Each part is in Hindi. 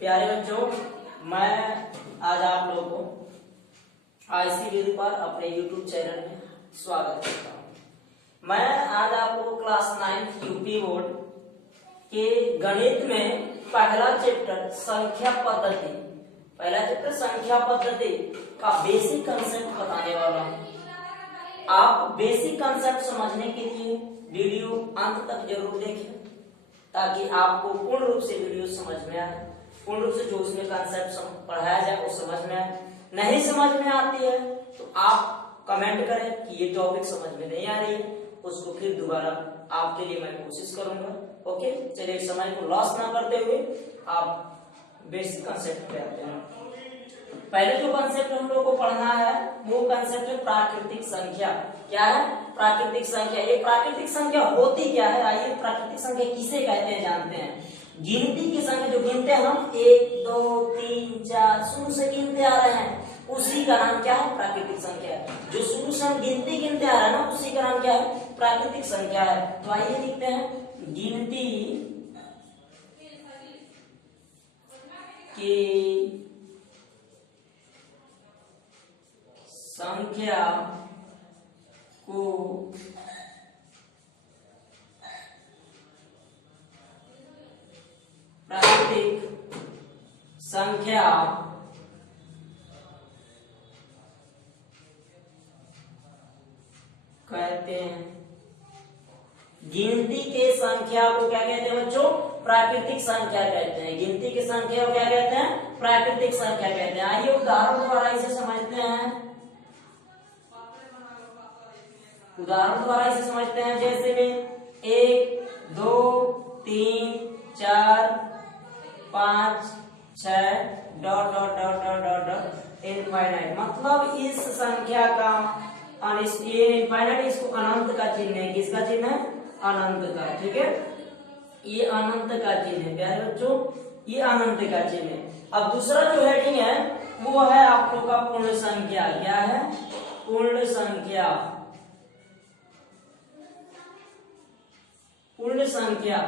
प्यारे बच्चों, मैं आज आप लोगों को आईसी विधि पर अपने YouTube चैनल में स्वागत करता हूँ। मैं आज आपको क्लास 9 यूपी बोर्ड के गणित में पहला चैप्टर संख्या पद्धति का बेसिक कंसेप्ट बताने वाला हूँ। आप बेसिक कंसेप्ट समझने के लिए वीडियो अंत तक जरूर देखें ताकि आपको पूर्ण रूप से वीडियो समझ में आए, पूर्ण रूप से जो उसमें कंसेप्ट पढ़ाया जाए वो समझ में आए। नहीं समझ में आती है तो आप कमेंट करें कि ये टॉपिक समझ में नहीं आ रही है, उसको फिर दोबारा आपके लिए मैं कोशिश करूंगा। ओके, चलिए समय को लॉस ना करते हुए आप बेसिक कंसेप्ट पे आते हैं। पहले जो कंसेप्ट हम लोग को पढ़ना है वो कंसेप्ट है प्राकृतिक संख्या। क्या है प्राकृतिक संख्या? ये प्राकृतिक संख्या होती क्या है? आइए प्राकृतिक संख्या किसे कहते हैं जानते हैं। गिनती की संख्या जो गिनते हैं हम 1 2 3 4 शुरू से गिनते आ रहे हैं, उसी का नाम क्या है? प्राकृतिक संख्या। जो शुरू से हम गिनती गिनते आ रहे हैं ना, उसी का नाम क्या है? प्राकृतिक संख्या है। तो आइए लिखते हैं गिनती की संख्या को प्राकृतिक संख्या कहते हैं। गिनती के संख्या को क्या कहते हैं बच्चों? प्राकृतिक संख्या कहते हैं। गिनती की संख्या को क्या कहते हैं? प्राकृतिक संख्या कहते हैं। आइए उदाहरण द्वारा इसे समझते हैं। उदाहरण द्वारा इसे समझते हैं। जैसे में 1 2 3 4 5 6 dot dot dot dot dot dot infinite, मतलब इस संख्या का ये इनफाइनाइट, इसको अनंत का चिन्ह है। किसका चिन्ह है? अनंत का। ठीक है, ये अनंत का चिन्ह है प्यारे बच्चों, ये अनंत का चिन्ह है। अब दूसरा जो हेडिंग है वो है आप लोग का पूर्ण संख्या। क्या है? पूर्ण संख्या। पूर्ण संख्या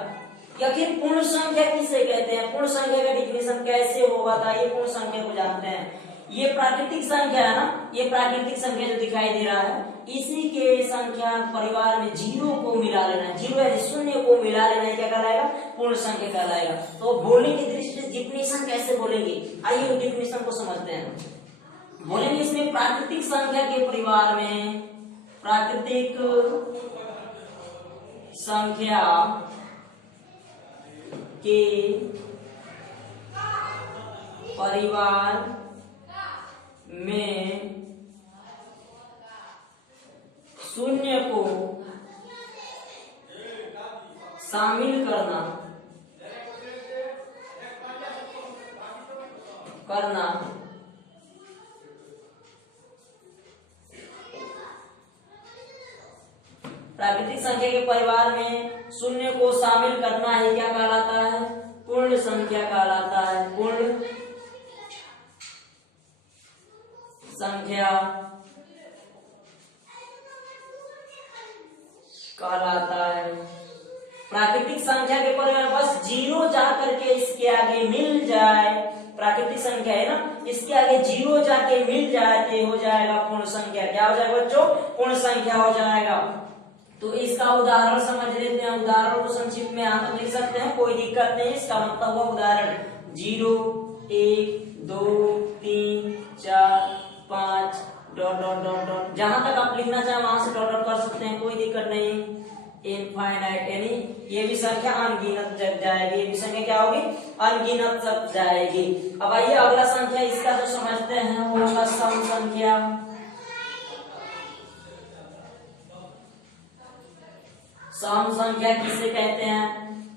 या फिर पूर्ण संख्या किसे कहते हैं? पूर्ण संख्या का डिफिनेशन कैसे होगा था? ये पूर्ण संख्या को जानते हैं। ये प्राकृतिक संख्या है ना, ये प्राकृतिक संख्या जो दिखाई दे रहा है, इसी के संख्या परिवार में जीरो को मिला लेना, जीरो या शून्य को मिला लेना, क्या कहलाएगा? पूर्ण संख्या कहलाएगा। तो बोलने की दृष्टि से डिफिनेशन कैसे बोलेंगे, आइए डिफिनेशन को समझते हैं। बोलेंगे इसमें प्राकृतिक संख्या के परिवार में, प्राकृतिक संख्या के परिवार में शून्य को शामिल करना प्राकृतिक संख्या के परिवार में शून्य को शामिल करना ही क्या कहलाता है? पूर्ण संख्या कहलाता है। पूर्ण संख्या कहलाता है। प्राकृतिक संख्या के परिवार बस जीरो जाकर के इसके आगे मिल जाए, प्राकृतिक संख्या है ना, इसके आगे जीरो जाके मिल जाए तो हो जाएगा पूर्ण संख्या। क्या हो जाएगा बच्चों? पूर्ण संख्या हो जाएगा। तो इसका उदाहरण समझ लेते हैं। उदाहरण को संक्षिप्त में यहाँ तक लिख सकते हैं, कोई दिक्कत नहीं। इसका मतलब हुआ उदाहरण 0 1 2 3 4 5 डॉट डॉट डॉट डॉट, जहां तक आप लिखना चाहें वहां से डॉट डॉट कर सकते हैं, कोई दिक्कत नहीं। इनफाइनाइट यानी ये भी संख्या अनगिनत जब जाएगी, ये भी संख्या क्या होगी? अनगिनत जब जाएगी। अब आइए अगला संख्या इसका जो समझते हैं वो होगा सम संख्या। सम संख्या किसे कहते हैं?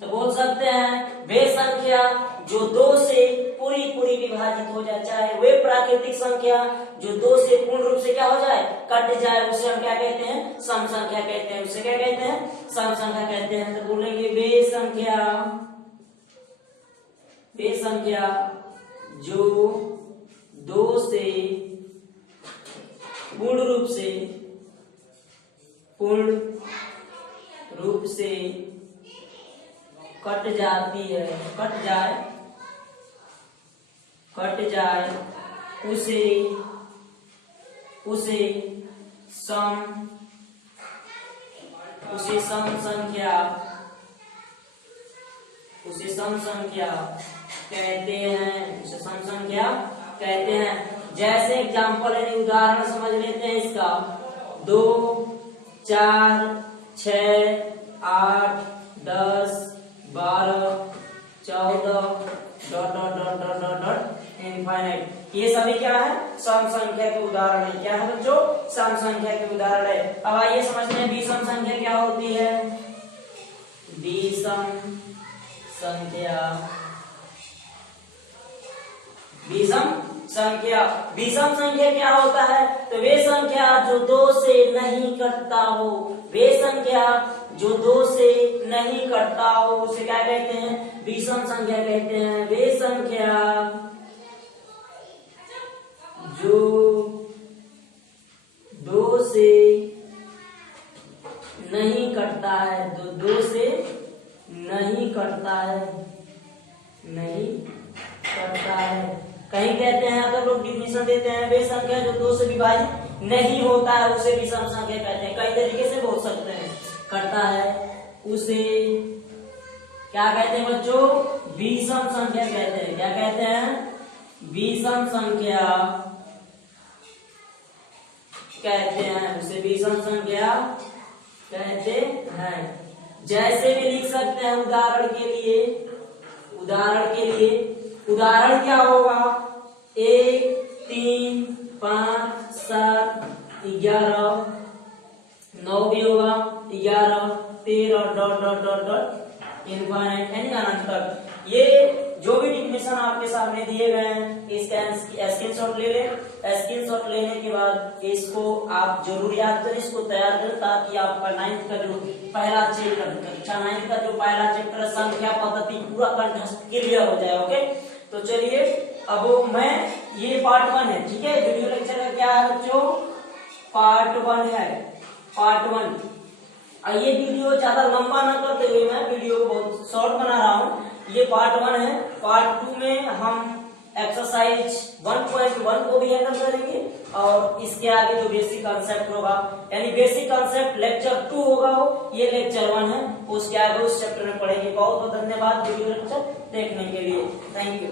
तो बोल सकते हैं वे संख्या जो 2 से पूरी पूरी विभाजित हो जाए, चाहे वे प्राकृतिक संख्या जो 2 से पूर्ण रूप से क्या हो जाए? कट जाए, उसे हम क्या कहते हैं? सम संख्या कहते हैं। उसे क्या कहते हैं? सम संख्या कहते हैं। तो बोलेंगे वे संख्या जो 2 से पूर्ण रूप से कट जाती है, कट जाए कट जाए उसे सम संख्या कहते हैं। उसे सम संख्या कहते हैं। जैसे एग्जाम्पल है, उदाहरण समझ लेते हैं इसका। 2, 4, 6, 8, 10, 12, 14 इनफाइनाइट। ये सभी क्या है? सम संख्या के उदाहरण है। क्या है बच्चों? सम संख्या के उदाहरण है। अब आइए समझते हैं विषम संख्या क्या होती है। विषम संख्या क्या होता है? तो वे संख्या जो 2 से नहीं कटता हो, उसे क्या कहते हैं? विषम संख्या कहते हैं। वे संख्या जो 2 से नहीं कटता है, कहीं कहते हैं, अगर लोग डिफिनेशन देते हैं, वे संख्या जो 2 से विभाजित नहीं होता है उसे विषम संख्या कहते हैं। कई तरीके से बोल सकते हैं। करता है उसे क्या कहते हैं बच्चों? विषम संख्या कहते हैं। क्या कहते हैं? विषम संख्या कहते हैं। उसे विषम संख्या कहते हैं। जैसे भी लिख सकते हैं उदाहरण के लिए उदाहरण क्या होगा? 1, 3, 5, 7, 11, 9 भी होगा, 11, 13 इनफाइनाइट यानी अनंत तक। ये जो भी डिफिनेशन आपके सामने दिए गए हैं, इसका स्क्रीनशॉट ले लें। स्क्रीनशॉट लेने के बाद इसको आप जरूर याद करें, इसको तैयार करें, ताकि आपका 9th का जो पहला चैप्टर, कक्षा 9 का जो पहला चैप्टर संख्या पद्धति पूरा कंठस्थ क्लियर हो जाए। ओके, तो चलिए अब ये पार्ट 1 है। ठीक है, वीडियो लेक्चर का क्या है बच्चों? पार्ट 1 है। पार्ट 1। ये वीडियो ज्यादा लंबा ना करते हुए मैं वीडियो को बहुत शॉर्ट बना रहा हूँ। ये पार्ट 1 है। पार्ट 2 में हम एक्सरसाइज 1.1 को भी हैंडल करेंगे, और इसके आगे जो बेसिक कंसेप्ट होगा, यानी बेसिक कंसेप्ट लेक्चर 2 होगा, ये लेक्चर 1 है। उसके आगे उस चैप्टर में पढ़ेंगे। बहुत बहुत धन्यवाद वीडियो लेक्चर देखने के लिए। Thank you.